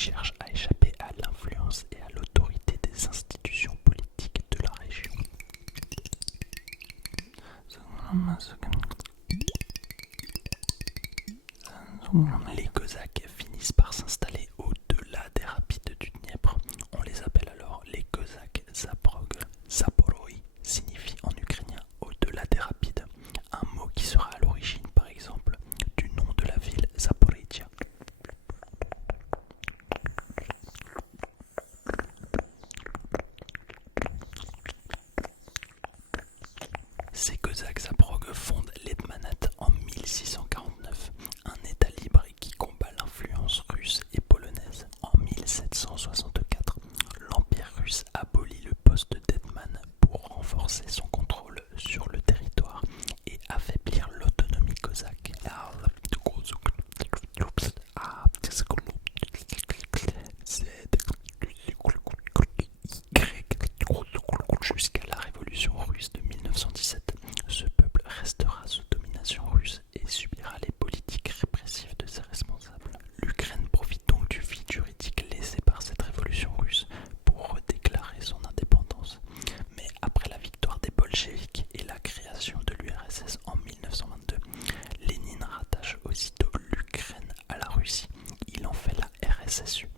cherche à échapper à l'influence et à l'autorité des institutions politiques de la région. Les Cosaques finissent par s'installer au-delà des rapides du Dniepr. On les appelle alors les Cosaques Zaporog. Zaporoi signifie en ukrainien au-delà des rapides, un mot qui sera à l'origine par exemple du nom de la ville Zaporizhia. Ces Cosaques Zaporog fondent l'Hetmanat en 1649, un état libre qui combat l'influence russe et polonaise. En 1764, l'Empire russe abolit le poste d'Hetman pour renforcer son contrôle sur le territoire et affaiblir l'autonomie cosaque. Jusqu'à la révolution russe de 1917, ce peuple restera sous domination russe et subira les politiques répressives de ses responsables. L'Ukraine profite donc du vide juridique laissé par cette révolution russe pour redéclarer son indépendance. Mais après la victoire des bolcheviks et la création de l'URSS en 1922, Lénine rattache aussitôt l'Ukraine à la Russie. Il en fait la RSSU.